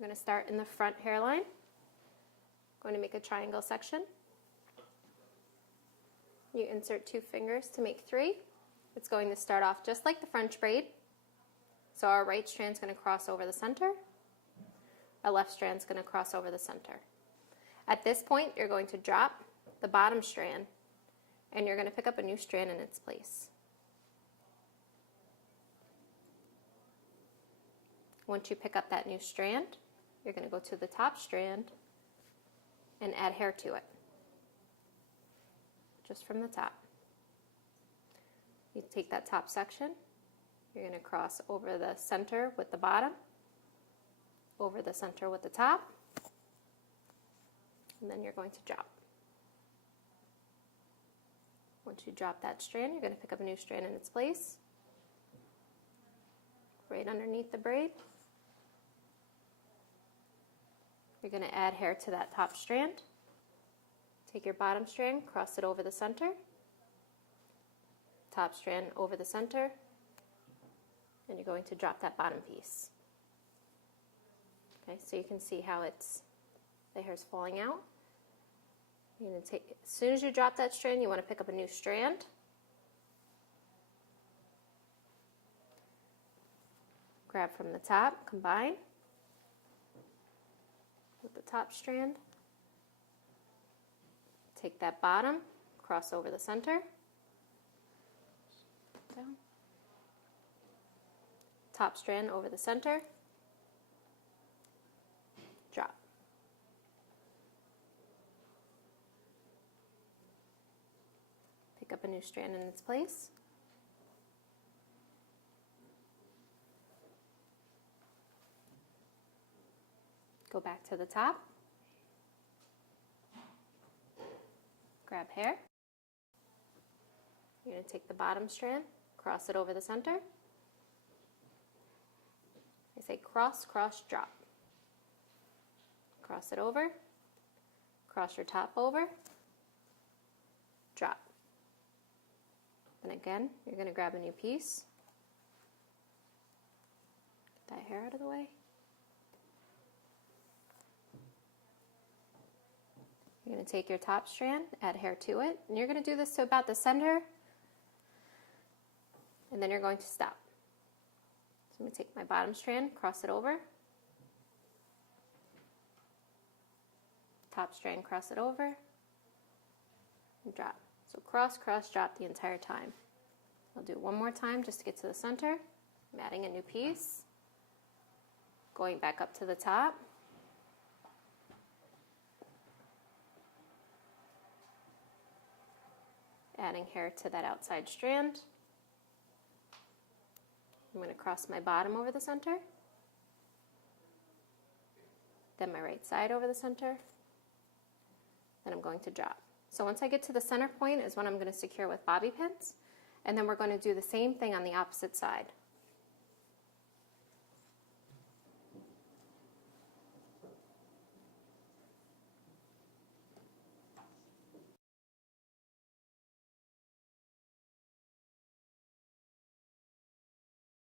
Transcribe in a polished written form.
I'm going to start in the front hairline. Going to make a triangle section. You insert 2 fingers to make 3. It's going to start off just like the French braid. So our right strand is going to cross over the center. Our left strand is going to cross over the center. At this point, you're going to drop the bottom strand and you're going to pick up a new strand in its place. Once you pick up that new strand, you're going to go to the top strand and add hair to it, just from the top. You take that top section, you're going to cross over the center with the bottom, over the center with the top, and then you're going to drop. Once you drop that strand, you're going to pick up a new strand in its place, right underneath the braid. You're going to add hair to that top strand. Take your bottom strand, cross it over the center, top strand over the center, and you're going to drop that bottom piece. Okay, so you can see how the hair's falling out. You're going to take, as soon as you drop that strand, you want to pick up a new strand. Grab from the top, combine with the top strand. Take that bottom, cross over the center, down. Top strand over the center, drop. Pick up a new strand in its place. Go back to the top. Grab hair. You're going to take the bottom strand, cross it over the center. I say cross, cross, drop. Cross it over. Cross your top over. Drop. Then again, you're going to grab a new piece. Get that hair out of the way. You're going to take your top strand, add hair to it, and you're going to do this to about the center, and then you're going to stop. So I'm going to take my bottom strand, cross it over, top strand, cross it over, and drop. So cross, cross, drop the entire time. I'll do it one more time just to get to the center. I'm adding a new piece, going back up to the top, adding hair to that outside strand. I'm going to cross my bottom over the center, then my right side over the center, then I'm going to drop. So once I get to the center point is when I'm going to secure with bobby pins, and then we're going to do the same thing on the opposite side.